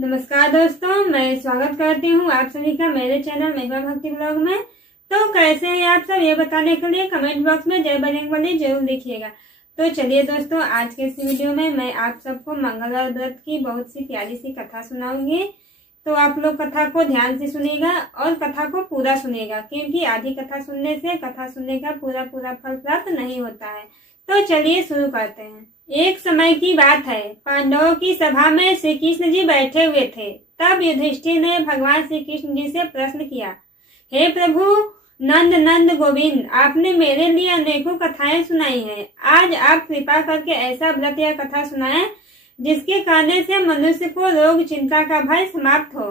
नमस्कार दोस्तों, मैं स्वागत करती हूँ आप सभी का मेरे चैनल महिमा भक्ति ब्लॉग में। तो कैसे हैं आप सब, ये बताने के लिए कमेंट बॉक्स में जय बजरंगबली जरूर लिखिएगा। तो चलिए दोस्तों, आज के इस वीडियो में मैं आप सबको मंगलवार व्रत की बहुत सी प्यारी सी कथा सुनाऊंगी। तो आप लोग कथा को ध्यान से सुनिएगा और कथा को पूरा सुनिएगा, क्योंकि आधी कथा सुनने से कथा सुनने का पूरा फल प्राप्त नहीं होता है। तो चलिए शुरू करते हैं। एक समय की बात है, पांडवों की सभा में श्री कृष्ण जी बैठे हुए थे। तब युधिष्ठिर ने भगवान श्री कृष्ण जी से प्रश्न किया, हे प्रभु नंद नंद गोविंद, आपने मेरे लिए अनेकों कथाएं सुनाई हैं। आज आप कृपा करके ऐसा व्रत या कथा सुनाएं जिसके करने से मनुष्य को रोग चिंता का भय समाप्त हो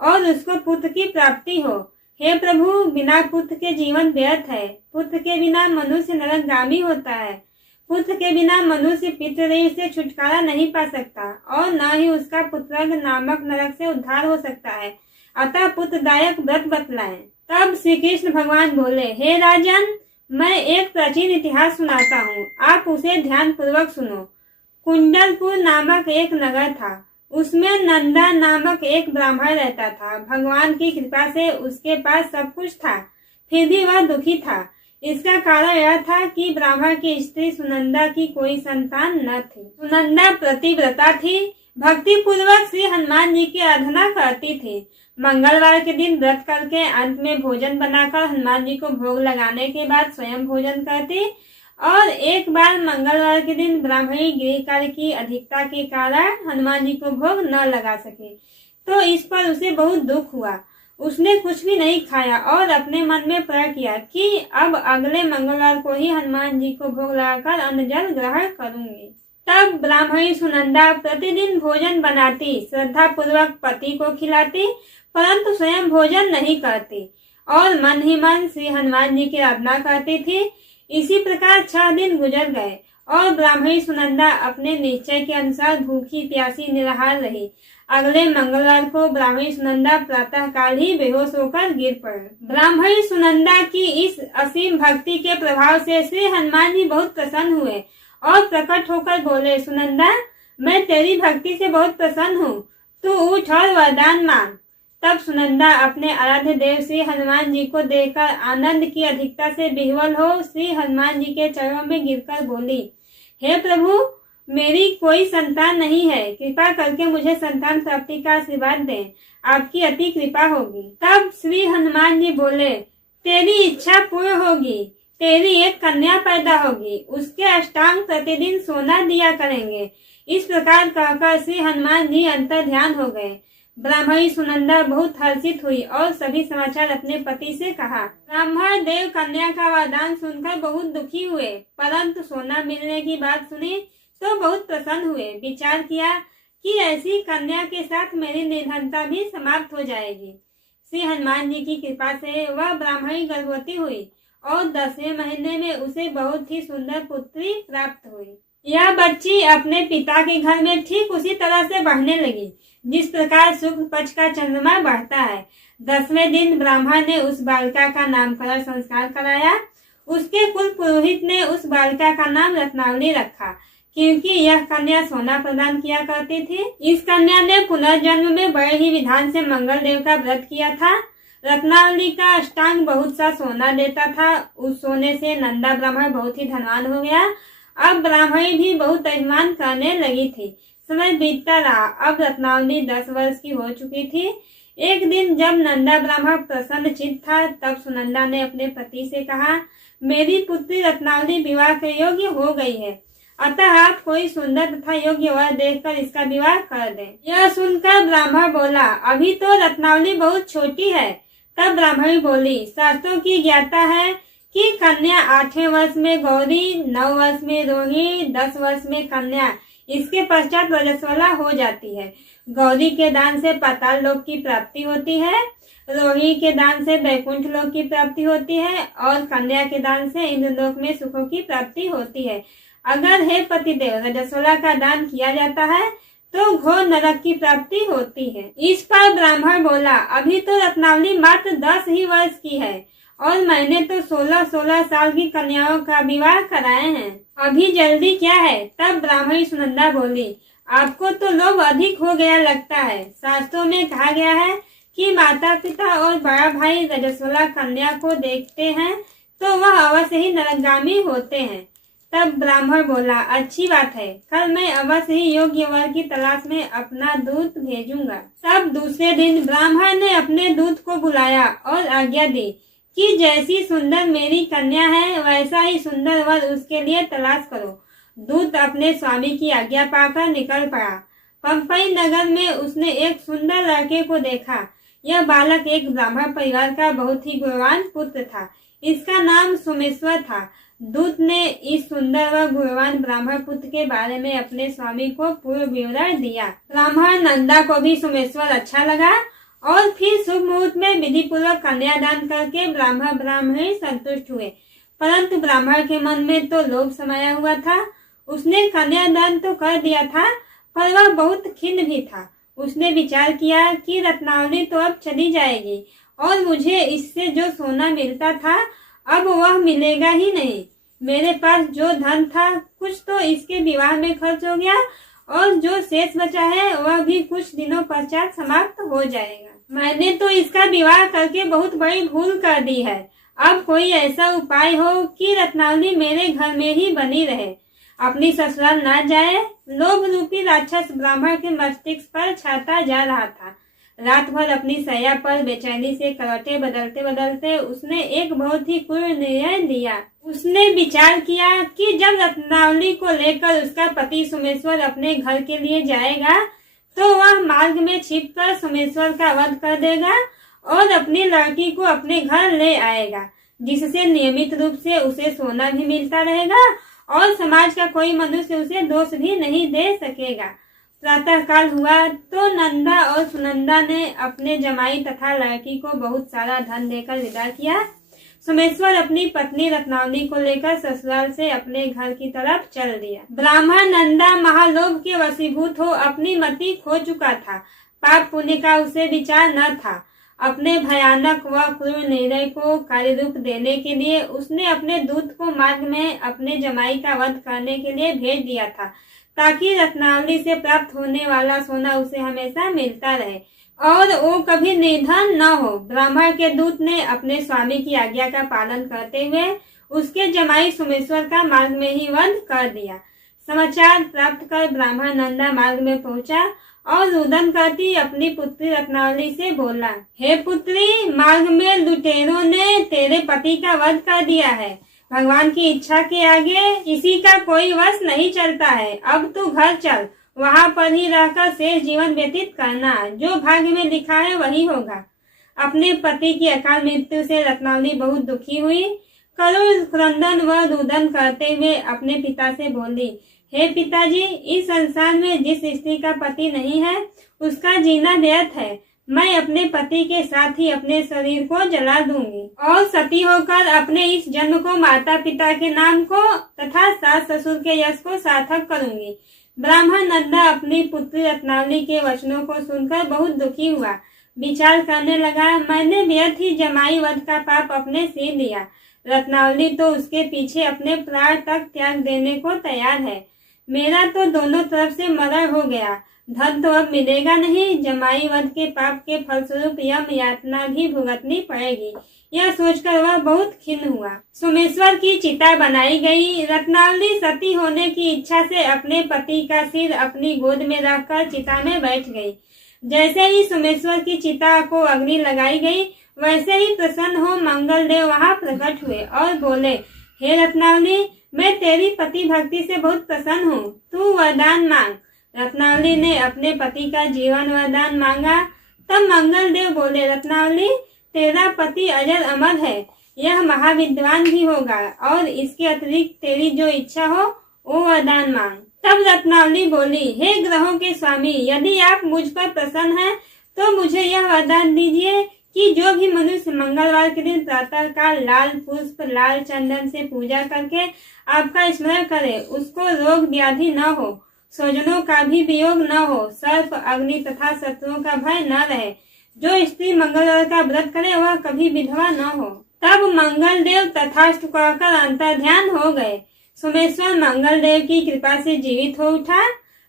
और उसको पुत्र की प्राप्ति हो। हे प्रभु, बिना पुत्र के जीवन व्यर्थ है। पुत्र के बिना मनुष्य नरकगामी होता है। पुत्र के बिना मनुष्य पितृऋण से छुटकारा नहीं पा सकता और न ही उसका पुत्रग नामक नरक से उद्धार हो सकता है। अतः पुत्रदायक व्रत बतलाएं। तब श्री कृष्ण भगवान बोले, हे राजन, मैं एक प्राचीन इतिहास सुनाता हूँ, आप उसे ध्यान पूर्वक सुनो। कुंडलपुर नामक एक नगर था। उसमें नंदा नामक एक ब्राह्मण रहता था। भगवान की कृपा से उसके पास सब कुछ था, फिर भी वह दुखी था। इसका कारण यह था कि ब्राह्मण की स्त्री सुनंदा की कोई संतान न थी। सुनंदा प्रतिव्रता थी, भक्ति पूर्वक श्री हनुमान जी की आराधना करती थी। मंगलवार के दिन व्रत करके अंत में भोजन बनाकर हनुमान जी को भोग लगाने के बाद स्वयं भोजन करती और एक बार मंगलवार के दिन ब्राह्मणी गृह कार्य की अधिकता के कारण हनुमान जी को भोग न लगा सके, तो इस पर उसे बहुत दुख हुआ। उसने कुछ भी नहीं खाया और अपने मन में प्रण किया कि अब अगले मंगलवार को ही हनुमान जी को भोग लगाकर अन्न जल ग्रहण करूंगी। तब ब्राह्मणी सुनंदा प्रतिदिन भोजन बनाती, श्रद्धा पूर्वक पति को खिलाती, परंतु स्वयं भोजन नहीं करती और मन ही मन श्री हनुमान जी की आराधना करती थी। इसी प्रकार 6 दिन गुजर गए और ब्राह्मणी सुनंदा अपने निश्चय के अनुसार भूखी प्यासी निराहार रही। अगले मंगलवार को ब्राह्मणी सुनंदा प्रातः काल ही बेहोश होकर गिर पड़ी। ब्राह्मणी सुनंदा की इस असीम भक्ति के प्रभाव से श्री हनुमान जी बहुत प्रसन्न हुए और प्रकट होकर बोले, सुनंदा, मैं तेरी भक्ति से बहुत प्रसन्न हूँ, तू उठ और वरदान मांग। तब सुनंदा अपने आराध्य देव श्री हनुमान जी को देखकर आनंद की अधिकता से विह्वल हो श्री हनुमान जी के चरणों में गिरकर बोली, हे प्रभु, मेरी कोई संतान नहीं है, कृपा करके मुझे संतान प्राप्ति का आशीर्वाद दें, आपकी अति कृपा होगी। तब श्री हनुमान जी बोले, तेरी इच्छा पूर्ण होगी, तेरी एक कन्या पैदा होगी, उसके अष्टांग प्रतिदिन सोना दिया करेंगे। इस प्रकार कहकर श्री हनुमान जी अंतर ध्यान हो गए। ब्राह्मणी सुनंदा बहुत हर्षित हुई और सभी समाचार अपने पति से कहा। ब्राह्मण देव कन्या का वरदान सुनकर बहुत दुखी हुए, परंतु सोना मिलने की बात सुनी तो बहुत प्रसन्न हुए। विचार किया कि ऐसी कन्या के साथ मेरी निर्धनता भी समाप्त हो जाएगी। श्री हनुमान जी की कृपा से वह ब्राह्मणी गर्भवती हुई और 10वें महीने में उसे बहुत ही सुंदर पुत्री प्राप्त हुई। यह बच्ची अपने पिता के घर में ठीक उसी तरह से बढ़ने लगी जिस प्रकार शुक्ल पक्ष का चंद्रमा बढ़ता है। 10वें दिन ब्राह्मण ने उस बालिका का नामकरण संस्कार कराया। उसके कुल पुरोहित ने उस बालिका का नाम रत्नावली रखा, क्योंकि यह कन्या सोना प्रदान किया करती थी। इस कन्या ने पुनर्जन्म में बड़े ही विधान से मंगल देव का व्रत किया था। रत्नावली का अष्टांग बहुत सा सोना देता था। उस सोने से नंदा ब्राह्मण बहुत ही धनवान हो गया। अब ब्राह्मणी भी बहुत अभिमान करने लगी थी। समय बीतता रहा। अब रत्नावली 10 वर्ष की हो चुकी थी। एक दिन जब नंदा ब्राह्मण प्रसन्न चित्त था, तब सुनंदा ने अपने पति से कहा, मेरी पुत्री रत्नावली विवाह के योग्य हो गई है, अतः आप कोई सुंदर तथा योग्य वर देखकर इसका विवाह कर दें। यह सुनकर ब्राह्मण बोला, अभी तो रत्नावली बहुत छोटी है। तब ब्राह्मणी बोली, शास्त्रों की ज्ञाता है कि कन्या 8वें वर्ष में गौरी, 9 वर्ष में रोहिणी, 10 वर्ष में कन्या, इसके पश्चात रजस्वला हो जाती है। गौरी के दान से पाताल लोक की प्राप्ति होती है, रोहिणी के दान से वैकुंठ लोक की प्राप्ति होती है और कन्या के दान से इंद्रलोक में सुखों की प्राप्ति होती है। अगर हे पतिदेव रजस्वला का दान किया जाता है तो घोर नरक की प्राप्ति होती है। इस पर ब्राह्मण बोला, अभी तो रत्नावली मात्र 10 ही वर्ष की है और मैंने तो 16-16 साल की कन्याओं का विवाह कराए हैं, अभी जल्दी क्या है। तब ब्राह्मणी सुनंदा बोली, आपको तो लोभ अधिक हो गया लगता है। शास्त्रों में कहा गया है कि माता पिता और बड़ा भाई रजस्वला कन्या को देखते हैं तो वह अवश्य ही नरकगामी होते हैं। तब ब्राह्मण बोला, अच्छी बात है, कल मैं अवश्य ही योग्य वर की तलाश में अपना दूत भेजूंगा। तब दूसरे दिन ब्राह्मण ने अपने दूत को बुलाया और आज्ञा दी कि जैसी सुंदर मेरी कन्या है वैसा ही सुंदर वर उसके लिए तलाश करो। दूत अपने स्वामी की आज्ञा पाकर निकल पड़ा। पंपई नगर में उसने एक सुंदर लड़के को देखा। यह बालक एक ब्राह्मण परिवार का बहुत ही गुणवान पुत्र था। इसका नाम सोमेश्वर था। दूत ने इस सुंदर व गुणवान ब्राह्मण पुत्र के बारे में अपने स्वामी को पूर्ण विवरण दिया। ब्राह्मण नंदा को भी सोमेश्वर अच्छा लगा और फिर शुभ मुहूर्त में विधि पूर्वक कन्यादान करके ब्राह्मणी संतुष्ट हुए। परंतु ब्राह्मण के मन में तो लोभ समाया हुआ था। उसने कन्यादान तो कर दिया था पर वह बहुत खिन्न भी था। उसने विचार किया कि रत्नावली तो अब चली जाएगी और मुझे इससे जो सोना मिलता था अब वह मिलेगा ही नहीं। मेरे पास जो धन था कुछ तो इसके विवाह में खर्च हो गया और जो शेष बचा है वह भी कुछ दिनों पश्चात समाप्त हो जाएगा। मैंने तो इसका विवाह करके बहुत बड़ी भूल कर दी है। अब कोई ऐसा उपाय हो कि रत्नावली मेरे घर में ही बनी रहे, अपनी ससुराल ना जाए। लोभ रूपी राक्षस ब्राह्मण के मस्तिष्क पर छाता जा रहा था। रात भर अपनी शैया पर बेचैनी से करवटें बदलते बदलते उसने एक बहुत ही क्रूर निर्णय लिया। उसने विचार किया कि जब रत्नावली को लेकर उसका पति सोमेश्वर अपने घर के लिए जाएगा तो वह मार्ग में छिपकर सोमेश्वर का वध कर देगा और अपनी लड़की को अपने घर ले आएगा, जिससे नियमित रूप से उसे सोना भी मिलता रहेगा और समाज का कोई मनुष्य उसे दोष भी नहीं दे सकेगा। प्रातः काल हुआ तो नंदा और सुनंदा ने अपने जमाई तथा लड़की को बहुत सारा धन देकर विदा किया। सोमेश्वर अपनी पत्नी रत्नावली को लेकर ससुराल से अपने घर की तरफ चल दिया। ब्राह्मण नंदा महालोभ के वशीभूत हो अपनी मति खो चुका था। पाप पुण्य का उसे विचार न था। अपने भयानक व क्रूर निर्णय को कार्य रूप देने के लिए उसने अपने दूत को मार्ग में अपने जमाई का वध करने के लिए भेज दिया था, ताकि रत्नावली से प्राप्त होने वाला सोना उसे हमेशा मिलता रहे और वो कभी निर्धन न हो। ब्राह्मण के दूत ने अपने स्वामी की आज्ञा का पालन करते हुए उसके जमाई सोमेश्वर का मार्ग में ही वध कर दिया। समाचार प्राप्त कर ब्राह्मण नंदा मार्ग में पहुंचा और रुदन करती अपनी पुत्री रत्नावली से बोला, हे पुत्री, मार्ग में लुटेरों ने तेरे पति का वध कर दिया है। भगवान की इच्छा के आगे किसी का कोई वश नहीं चलता है। अब तू घर चल, वहाँ पर ही रहकर शेष जीवन व्यतीत करना। जो भाग्य में लिखा है वही होगा। अपने पति की अकाल मृत्यु से रत्नावली बहुत दुखी हुई। करुण क्रंदन व रुदन करते हुए अपने पिता से बोली, हे पिताजी, इस संसार में जिस स्त्री का पति नहीं है उसका जीना व्यर्थ है। मैं अपने पति के साथ ही अपने शरीर को जला दूंगी और सती होकर अपने इस जन्म को माता पिता के नाम को तथा सास ससुर के यश को सार्थक करूंगी। ब्राह्मण नंदा अपनी पुत्री रत्नावली के वचनों को सुनकर बहुत दुखी हुआ। विचार करने लगा, मैंने व्यर्थ ही जमाई वध का पाप अपने सिर लिया। रत्नावली तो उसके पीछे अपने प्राण तक त्याग देने को तैयार है। मेरा तो दोनों तरफ से मरण हो गया। धन तो अब मिलेगा नहीं। जमाई वध के पाप के फलस्वरूप यम यातना भी भुगतनी पड़ेगी। यह सोचकर वह बहुत खिन्न हुआ। सोमेश्वर की चिता बनाई गई। रत्नावली सती होने की इच्छा से अपने पति का सिर अपनी गोद में रखकर चिता में बैठ गई। जैसे ही सोमेश्वर की चिता को अग्नि लगाई गई वैसे ही प्रसन्न हो मंगल देव वहाँ प्रकट हुए और बोले, हे रत्नावली, मैं तेरी पति भक्ति से बहुत प्रसन्न हूँ, तू वरदान मांग। रत्नावली ने अपने पति का जीवन वरदान मांगा। तब मंगल देव बोले, रत्नावली, तेरा पति अजर अमर है, यह महाविद्वान भी होगा और इसके अतिरिक्त तेरी जो इच्छा हो वो वरदान मांग। तब रत्नावली बोली, हे ग्रहों के स्वामी, यदि आप मुझ पर प्रसन्न हैं तो मुझे यह वरदान दीजिए कि जो भी मनुष्य मंगलवार के दिन प्रातः काल लाल पुष्प लाल चंदन से पूजा करके आपका स्मरण करे, उसको रोग व्याधि न हो, स्वजनों का भी वियोग न हो, सर्प अग्नि तथा शत्रुओं का भय न रहे। जो स्त्री मंगलवार का व्रत करे वह कभी विधवा न हो। तब मंगल देव तथास्तु कहकर अंतर्ध्यान हो गए। सोमेश्वर मंगल देव की कृपा से जीवित हो उठा।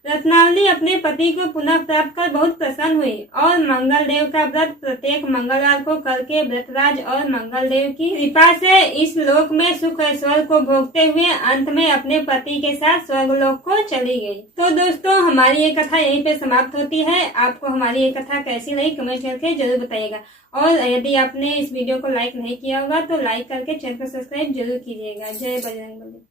रत्नावली अपने पति को पुनः प्राप्त कर बहुत प्रसन्न हुई और मंगल देव का व्रत प्रत्येक मंगलवार को करके व्रतराज और मंगल देव की कृपा से इस लोक में सुख ऐश्वर्य को भोगते हुए अंत में अपने पति के साथ स्वर्गलोक को चली गई। तो दोस्तों हमारी ये कथा यहीं पे समाप्त होती है। आपको हमारी ये कथा कैसी लगी कमेंट करके जरूर बताइएगा और यदि आपने इस वीडियो को लाइक नहीं किया होगा तो लाइक करके चैनल को सब्सक्राइब जरूर कीजिएगा। जय बजरंगबली।